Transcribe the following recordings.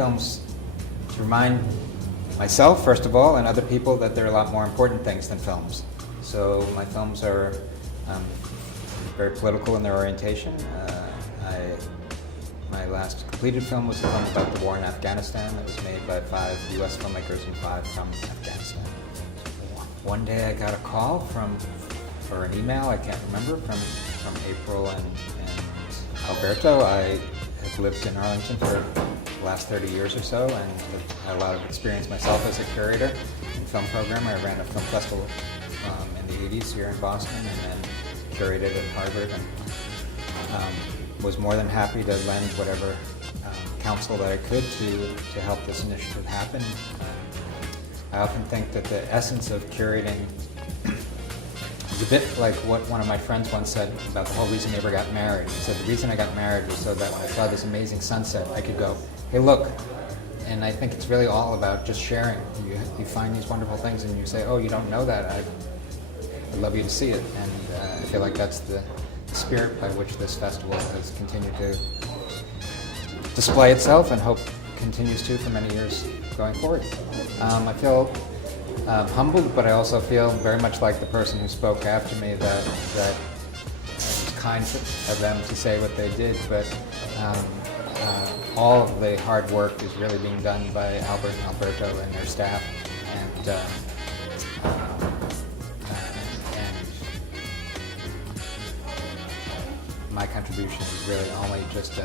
films to remind myself, first of all, and other people that there are a lot more important things than films. So my films are very political in their orientation. My last completed film was a film about the war in Afghanistan that was made by 5 U.S. filmmakers and 5 from Afghanistan. One day I got a call or an email, I can't remember, from April and Alberto. I have lived in Arlington for the last 30 years or so, and have had a lot of experience myself as a curator and film programmer. I ran a film festival in the 80s here in Boston, and then curated at Harvard, and was more than happy to lend whatever counsel that I could to help this initiative happen. I often think that the essence of curating is a bit like what one of my friends once said about the whole reason he ever got married. He said, the reason I got married was so that when I saw this amazing sunset, I could go, hey, look. And I think it's really all about just sharing. You find these wonderful things and you say, oh, you don't know that. I'd love you to see it. And I feel like that's the spirit by which this festival has continued to display itself, and hope continues to for many years going forward. I feel humbled, but I also feel very much like the person who spoke after me, that it was kind of them to say what they did, but all of the hard work is really being done by Albert and Alberto and their staff, and my contribution is really only just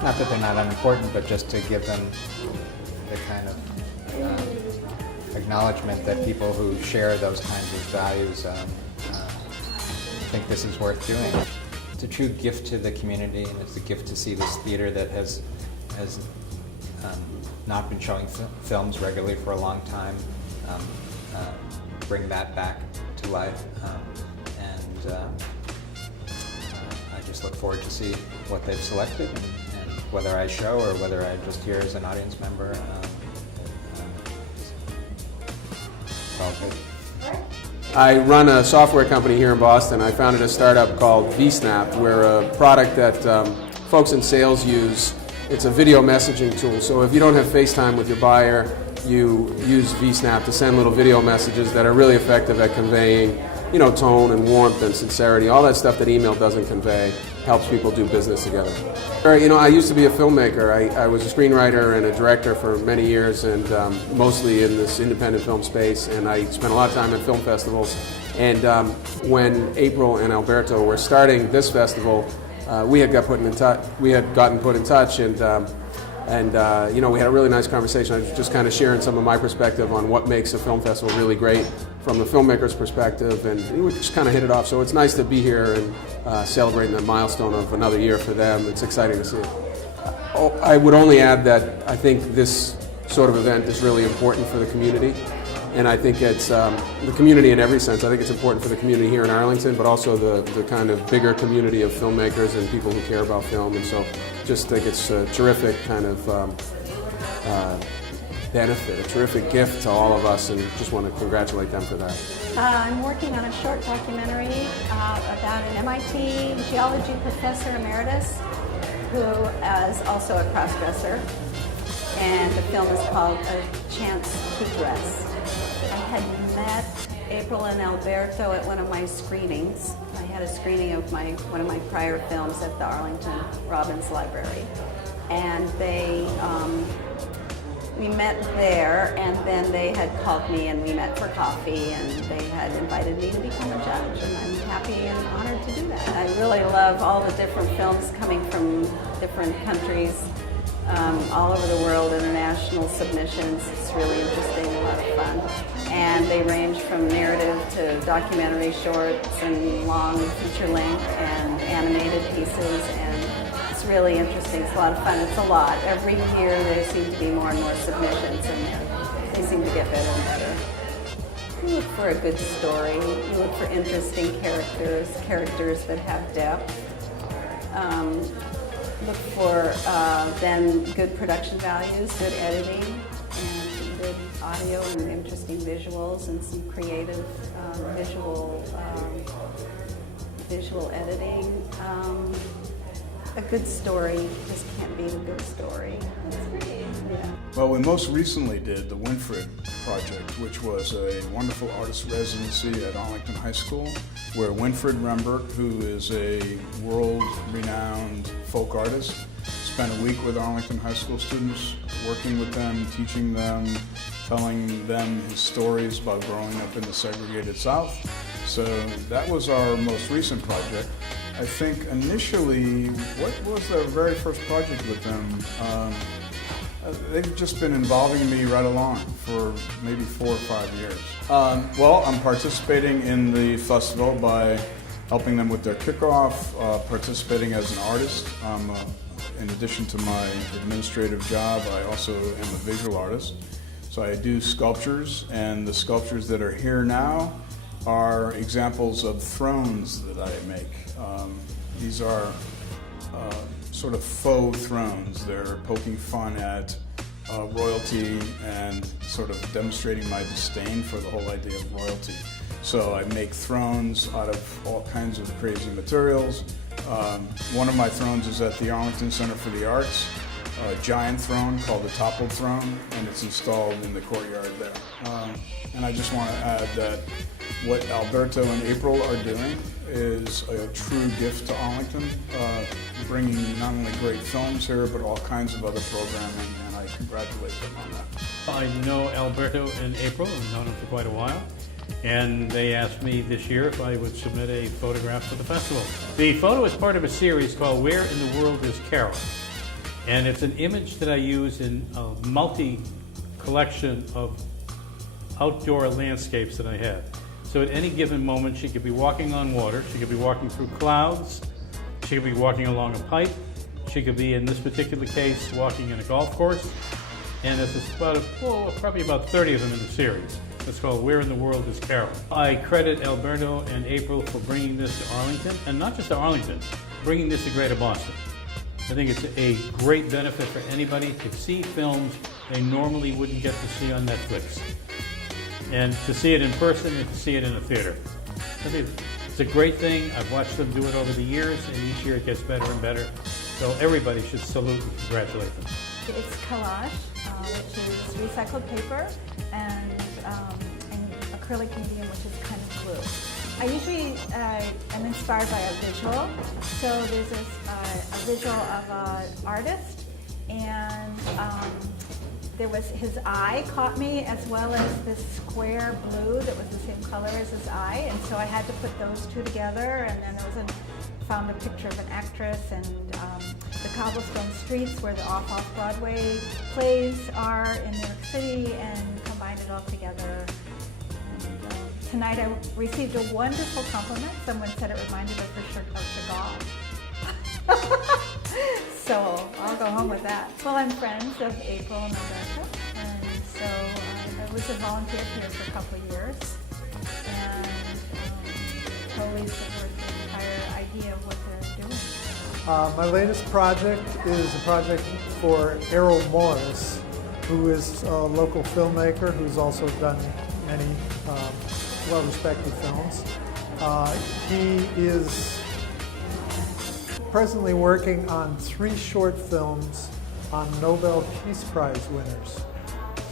not that they're not unimportant, but just to give them the kind of acknowledgement that people who share those kinds of values think this is worth doing. It's a true gift to the community, and it's a gift to see this theater that has not been showing films regularly for a long time, bring that back to life. I just look forward to see what they've selected, and whether I show or whether I just hear as an audience member. It's all good. I run a software company here in Boston. I founded a startup called vSnap. We're a product that folks in sales use. It's a video messaging tool. So if you don't have FaceTime with your buyer, you use vSnap to send little video messages that are really effective at conveying, tone and warmth and sincerity. All that stuff that email doesn't convey helps people do business together. I used to be a filmmaker. I was a screenwriter and a director for many years, and mostly in this independent film space, and I spent a lot of time at film festivals. And when April and Alberto were starting this festival, we had gotten put in touch, and we had a really nice conversation. I was just kind of sharing some of my perspective on what makes a film festival really great from the filmmaker's perspective, and we just kind of hit it off. So it's nice to be here and celebrating the milestone of another year for them. It's exciting to see it. I would only add that I think this sort of event is really important for the community, and I think it's the community in every sense. I think it's important for the community here in Arlington, but also the kind of bigger community of filmmakers and people who care about film. And so just think it's a terrific kind of benefit, a terrific gift to all of us, and just want to congratulate them for that. I'm working on a short documentary about an MIT geology professor emeritus who is also a cross-dresser, and the film is called A Chance to Dress. I had met April and Alberto at one of my screenings. I had a screening of one of my prior films at the Arlington Robbins Library, and we met there, and then they had called me and we met for coffee, and they had invited me to become a judge, and I'm happy and honored to do that. I really love all the different films coming from different countries, all over the world, international submissions. It's really interesting, a lot of fun. And they range from narrative to documentary shorts and long feature length and animated pieces, and it's really interesting. It's a lot of fun. It's a lot. Every year there seem to be more and more submissions, and they seem to get better and better. You look for a good story. You look for interesting characters that have depth. Look for then good production values, good editing, and good audio and interesting visuals, and some creative visual editing. a good story just can't beat a good story. That's great. Yeah. Well, we most recently did the Winfred Project, which was a wonderful artist residency at Arlington High School, where Winfred Rembert, who is a world-renowned folk artist, spent a week with Arlington High School students, working with them, teaching them, telling them his stories about growing up in the segregated South. So that was our most recent project. I think initially, what was the very first project with them? They've just been involving me right along for maybe 4 or 5 years. Well, I'm participating in the festival by helping them with their kickoff, participating as an artist. In addition to my administrative job, I also am a visual artist. So I do sculptures, and the sculptures that are here now are examples of thrones that I make. These are sort of faux thrones. They're poking fun at royalty and sort of demonstrating my disdain for the whole idea of royalty. So I make thrones out of all kinds of crazy materials. One of my thrones is at the Arlington Center for the Arts, a giant throne called the Toppled Throne, and it's installed in the courtyard there. And I just want to add that what Alberto and April are doing is a true gift to Arlington, bringing not only great films here, but all kinds of other programming, and I congratulate them on that. I know Alberto and April, I've known them for quite a while, and they asked me this year if I would submit a photograph to the festival. The photo is part of a series called Where in the World is Carol? And it's an image that I use in a multi-collection of outdoor landscapes that I have. So at any given moment, she could be walking on water, she could be walking through clouds, she could be walking along a pipe, she could be, in this particular case, walking in a golf course, and there's probably about 30 of them in the series. It's called Where in the World is Carol? I credit Alberto and April for bringing this to Arlington, and not just to Arlington, bringing this to Greater Boston. I think it's a great benefit for anybody to see films they normally wouldn't get to see on Netflix. And to see it in person and to see it in a theater. I think it's a great thing. I've watched them do it over the years, and each year it gets better and better. So everybody should salute and congratulate them. It's collage, which is recycled paper, and acrylic medium, which is kind of glue. I usually am inspired by a visual. So there's a visual of an artist, and there was his eye caught me, as well as this square blue that was the same color as his eye, and so I had to put those two together. And then found a picture of an actress and the cobblestone streets where the off-Broadway plays are in New York City, and combined it all together. And, tonight I received a wonderful compliment. Someone said it reminded them of Chagall. So I'll go home with that. Well, I'm friends of April and Alberto, and so I was a volunteer here for a couple of years, and totally supports the entire idea of what they're doing. My latest project is a project for Errol Morris, who is a local filmmaker who's also done many well-respected films. He is presently working on 3 short films on Nobel Peace Prize winners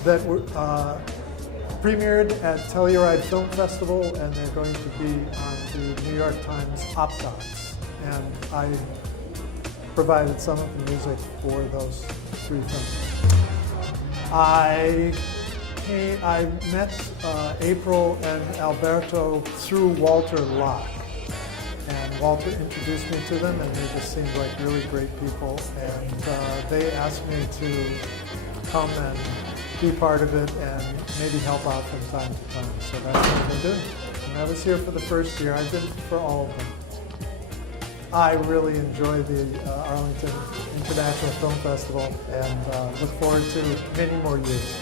that were premiered at Telluride Film Festival, and they're going to be on the New York Times OpDocs. And I provided some of the music for those 3 films. I met April and Alberto through Walter Locke. And Walter introduced me to them, and they just seemed like really great people. And they asked me to come and be part of it and maybe help out from time to time. So that's what we're doing. And I was here for the first year. I've been for all of them. I really enjoy the Arlington International Film Festival, and look forward to many more years.